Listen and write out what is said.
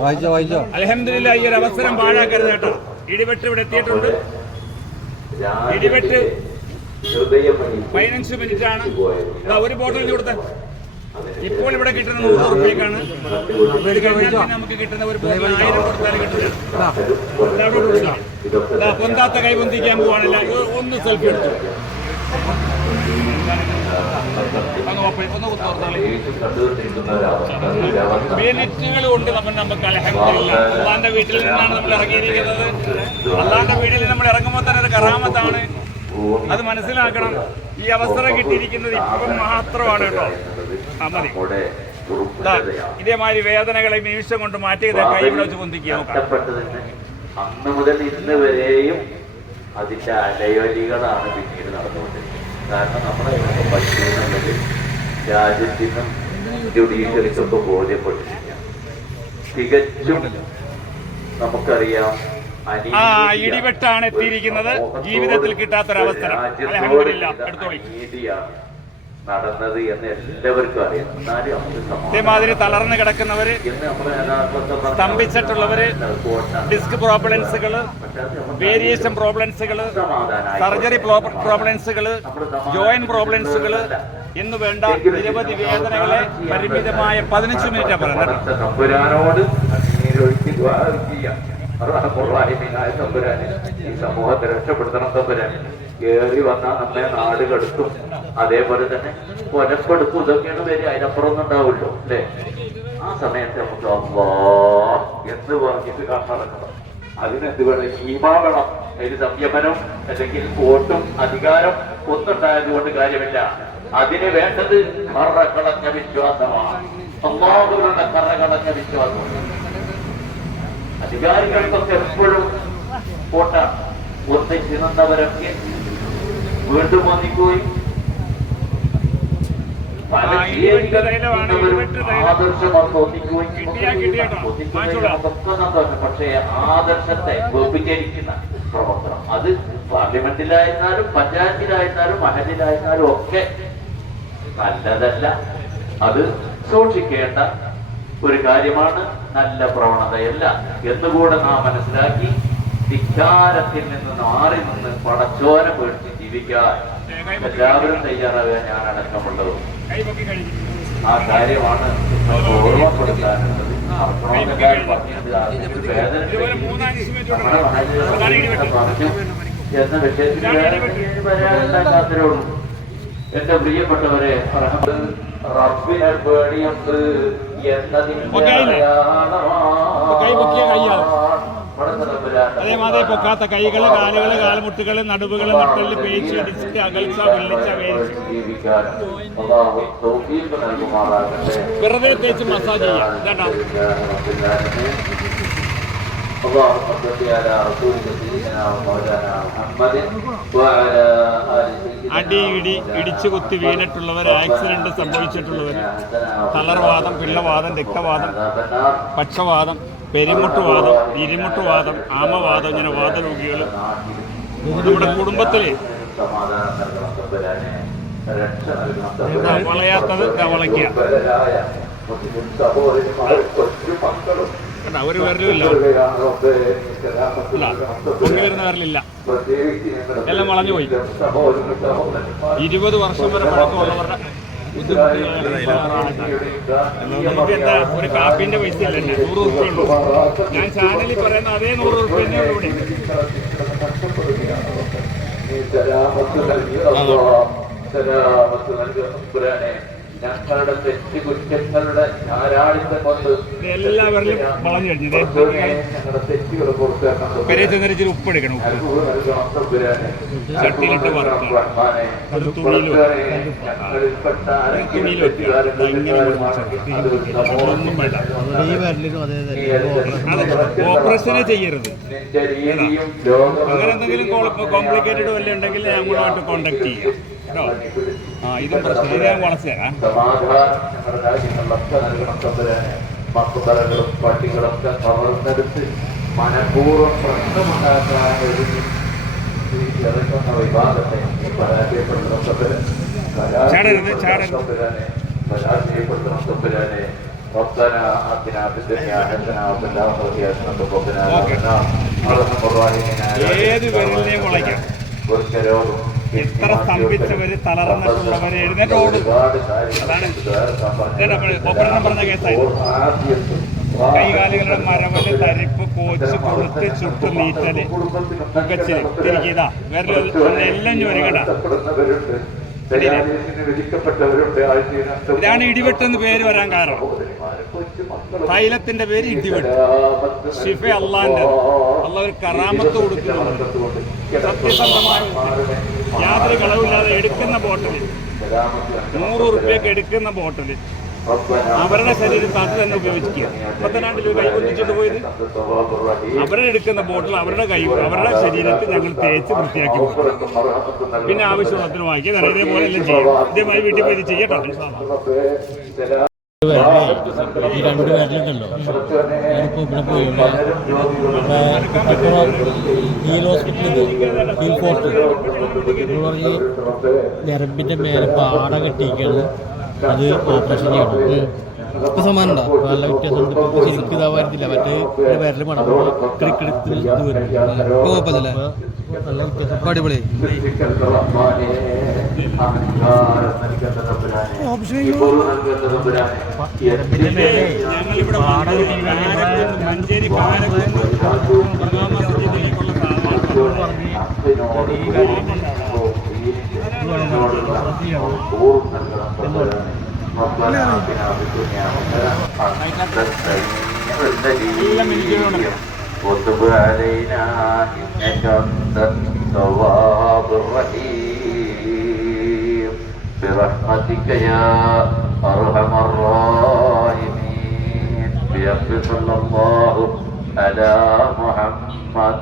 വായിച്ചോ വായിച്ചോ അലഹമില്ല ഈ ഒരു അവസരം പാഴാക്കരുത് കേട്ടോ. ഇടിവെട്ട് ഇവിടെ എത്തിയിട്ടുണ്ട്. ഇടിവെട്ട് പതിനഞ്ച് മിനിറ്റ് ആണ് ഒരു ബോട്ടിൽ കൊടുത്ത. ഇപ്പോൾ ഇവിടെ കിട്ടുന്ന നൂറ് റുപ്യക്കാണ് നമുക്ക് കിട്ടുന്ന ഒരു ബോട്ടിൽ ആയിരം കൊടുത്താലും കിട്ടില്ല പൊന്താത്ത കൈ പൊന്തിക്കാൻ പോവാണില്ല ഒന്ന് സെൽഫി എടുത്തു ഒന്ന് ഓപ്പൺ- ഒന്ന് കുത്തോർത്താളി ബെനിറ്റുകൾ കൊണ്ട് നമ്മൾ നമുക്ക് അള്ളാന്റെ വീട്ടിൽ നിന്നാണ് നമ്മൾ ഇറങ്ങിയിരിക്കുന്നത്. അള്ളാന്റെ വീട്ടിൽ നമ്മൾ ഇറങ്ങുമ്പോൾ തന്നെ ഒരു കറാമത്താണ്. അത് മനസ്സിലാക്കണം. ഈ അവസരം കിട്ടിയിരിക്കുന്നത് ഇപ്പം മാത്രമാണ് കേട്ടോ. ആ മതി. ഇതേമാതിരി വേദനകളെ നിമിഷം കൊണ്ട് മാറ്റിയത് കൈ ഇവിടെ വെച്ച് പൊന്തിക്കുക അന്ന് മുതൽ ഇന്ന് വരെയും അതിന്റെ അലയൊലികളാണ് പിന്നീട് നടന്നുകൊണ്ടിരിക്കുന്നത്. കാരണം നമ്മുടെ രാജ്യത്തിനും ജുഡീഷ്യറിക്കൊക്കെ ബോധ്യപ്പെട്ടിരിക്കാം തികച്ചും നമുക്കറിയാം ആ ഇടിവെട്ടാണ് എത്തിയിരിക്കുന്നത്. ജീവിതത്തിൽ കിട്ടാത്തൊരവസരം. നീതിയാണ് നടന്നത് എന്ന് എല്ലാവർക്കും അറിയാം. ഇതേമാതിരി തളർന്ന് കിടക്കുന്നവര് സ്തംഭിച്ചിട്ടുള്ളവര് ഡിസ്ക് പ്രോബ്ലംസുകൾ വേരിയേഷൻ പ്രോബ്ലംസുകൾ സർജറി പ്രോബ്ലംസുകൾ ജോയിന്റ് പ്രോബ്ലംസുകൾ എന്ന് വേണ്ട നിരവധി വേദനകളെ പരിമിതമായ പതിനഞ്ച് മിനിറ്റ് പറയുന്നത് തമ്പുരാനെ ഈ സമൂഹത്തെ രക്ഷപ്പെടുത്തണം തമ്പുരാൻ കേറി വന്നാൽ നമ്മളെ നാട് കടുത്തും. അതേപോലെ തന്നെ കൊലപ്പെടുത്തും. ഇതൊക്കെയാണ് പേര് അതിനപ്പുറം ഉണ്ടാവുമല്ലോ അല്ലേ? ആ സമയത്ത് നമുക്ക് അമ്മാ എന്ന് പറഞ്ഞിട്ട് കണ്ണടക്കണം അതിനെന്ത് വേണം? ഈമാ വേണം. അതിന് സംയമനം അല്ലെങ്കിൽ വോട്ടും അധികാരം ഒന്നുണ്ടായത് കൊണ്ട് കാര്യമില്ല. അതിന് വേണ്ടത് കറകളഞ്ഞ വിശ്വാസമാണ്. അള്ളാഹുവിന്റെ കറകളഞ്ഞ വിശ്വാസം. അധികാരികൾക്കൊക്കെ എപ്പോഴും പോട്ട ഒത്തേക്ക് നിന്നവരൊക്കെ വീണ്ടും വന്നിക്കുകയും പക്ഷേ ആദർശത്തെ വ്യഭിചരിക്കുന്ന പ്രവർത്തനം. അത് പാർലമെന്റിലായിരുന്നാലും പഞ്ചായത്തിലായിരുന്നാലും മഹലിലായിരുന്നാലും ഒക്കെ നല്ലതല്ല. അത് സൂക്ഷിക്കേണ്ട ഒരു കാര്യമാണ് നല്ല പ്രവണതയല്ല. എന്നുകൂടെ നാം മനസ്സിലാക്കി ധിക്കാരത്തിൽ നിന്ന് മാറി നിന്ന് പടച്ചോനെ പേടിച്ച് ജീവിക്കാൻ എല്ലാവരും തയ്യാറാകാൻ ഞാൻ അടക്കമുള്ളതും ആ കാര്യമാണ് ഓർമ്മപ്പെടുത്താനുള്ളത്. എന്ന വിഷയത്തിൽ വേറെ വരാനുണ്ടാകാത്തതേ ഉള്ളൂ എന്റെ പ്രിയപ്പെട്ടവരെ റബ്ബിനെ പേടിയുണ്ട് എന്നതിന്റെ അതേമാതിരി പൊക്കാത്ത കൈകൾ കാലുകൾ കാൽമുട്ടുകൾ നടുവുകൾ നട്ടൽ പേച്ച് ഡിസ്ക് അകൽച്ച വെള്ളിച്ച വേദിച്ച് വെറുതെ തേച്ച് മസാജ് ചെയ്യാം. اللهم صل على رسولك سيدنا ومولانا محمد وعلى آل سيدنا അടി ഇടി ഇടിച്ചു കുത്തി വീണിട്ടുള്ളവർ ആക്സിഡന്റ് സംഭവിച്ചിട്ടുള്ളവർ തളർവാദം പിള്ളവാദം രക്തവാദം പക്ഷവാദം പെരുമുട്ടുവാദം ഇരുമുട്ടുവാദം ആമവാദം ഇങ്ങനെ വാദരോഗികൾ നമ്മുടെ കുടുംബത്തില് സമാധാനം നൽകണം തമ്പുരാനെ രക്ഷ നൽകണം തമ്പുരാനെ വളയാത്തത് വളയ്ക്കുക കേട്ടോ ഒരു വിരലുമില്ല പൊങ്ങി വരുന്ന വിരലില്ല എല്ലാം വളഞ്ഞു പോയി. ഇരുപത് വർഷം വരെ പഴക്കമുള്ളവരുടെ നമുക്ക് എന്താ ഒരു കാപ്പിന്റെ പൈസ അല്ല നൂറ് റുപ്യ ഉള്ളൂ. ഞാൻ ചാനലിൽ പറയുന്ന അതേ നൂറ് റുപ്യ തന്നെ ഇവിടെ. ഞങ്ങളുടെ തെറ്റ് കുറ്റങ്ങളുടെ ധാരാളിത്തം കൊണ്ട് ഞങ്ങളുടെ തെറ്റുകൾ ഓപ്പറേഷനെ ചെയ്യരുത്. അങ്ങനെ എന്തെങ്കിലും കോംപ്ലിക്കേറ്റഡ് വല്ല ഉണ്ടെങ്കിൽ ഞങ്ങളുമായിട്ട് കോണ്ടാക്ട് ചെയ്യാം. കേട്ടോ ആ ഇതും പ്രശ്നം ഇത് ഞാൻ വളച്ചു തരാം സമാധാനം ഞങ്ങളുടെ രാജ്യങ്ങളിലൊക്കെ നൽകണം തമ്പുരാനെ മക്കുതലകളും പട്ടികളൊക്കെ കവർന്നെടുത്ത് മനഃപൂർവ്വം പ്രശ്നമുണ്ടാക്കാൻ ഒരുങ്ങി ഈ ഇറങ്ങുന്ന വിവാദത്തെ പരാജയപ്പെടുത്തണം തമ്പുരാൻ ചാടരുത്, ചാടരുത്. തമ്പുരാനെ പരാജയപ്പെടുത്തണം തമ്പുരാനെ ربنا آتنا في الدنيا حسنة وفي الآخرة حسنة وقنا عذاب النار اللهم الراحمين ഏത് വിരലിനെയും മുളയ്ക്കാം. ഇത്ര സ്തംഭിച്ചവര് തളർന്നിട്ടുള്ളവര് എഴുന്നേറ്റ് ഓടും. അതാണ് ഒപ്പരണം പറഞ്ഞ കേസായിരുന്നു കൈകാലുകളുടെ മരവൽ തരിപ്പ് കോച്ച് കൊളുത്ത് ചുട്ടു നീറ്റൽ. പുകച്ചിൽ തിരിക്കുക വേറെ എല്ലാം ഒരുകട ഇതാണ് ഇടിവെട്ടെന്ന് പേര് വരാൻ കാരണം. തൈലത്തിന്റെ പേര് ഇടിവെട്ട്. ഷിഫ അള്ളാന്റെ. അള്ള ഒരു കറാമത്ത് കൊടുക്കുന്നുണ്ട് സത്യസന്ധമായി യാതൊരു കളവില്ലാതെ എടുക്കുന്ന ബോട്ടിൽ നൂറ് റുപ്യക്ക് എടുക്കുന്ന ബോട്ടിൽ അവരുടെ ശരീരം അത് തന്നെ ഉപയോഗിക്കുക. പത്തനാട്ടിൽ കൈ കൊണ്ടിച്ചിട്ട് പോയത്. അവരെടുക്കുന്ന ബോട്ടിൽ അവരുടെ കൈ അവരുടെ ശരീരത്തിൽ ഞങ്ങൾ തേച്ച് വൃത്തിയാക്കി പിന്നെ ആവശ്യത്തിന് കാരണം ഇതേപോലെ എല്ലാം ചെയ്യും. ഇതേമായി വീട്ടിൽ പോയി ചെയ്യട്ടോ. ഈ രണ്ട് പേരിലുണ്ടല്ലോ. ഞാനിപ്പോ ഇവിടെ പോയി ഹീൽ ഹോസ്പിറ്റലിൽ ഹീൽ ഫോർട്ട്. ഞരമ്പിന്റെ മേലെ പാട കെട്ടിയിരിക്കുകയാണ്. അത് ഓപ്പറേഷൻ ചെയ്യണം ഇപ്പൊ സമാനം ഉണ്ടോ. നല്ല വ്യത്യാസമുണ്ട് ശരിക്കും ഇതാവായിരുന്നില്ല മറ്റേ വിരൽ പണം ക്രിക്കറ്റ് ഇത് വരും. കുഴപ്പമില്ല നല്ല വ്യത്യാസം. അടിപൊളി. മഞ്ചേരി പ്രധാന മസ്ജിദിലേക്കുള്ള സാധനം وتب علينا إنك أنت التواب الرحيم برحمتك يا أرحم الراحمين بحق صلى الله على محمد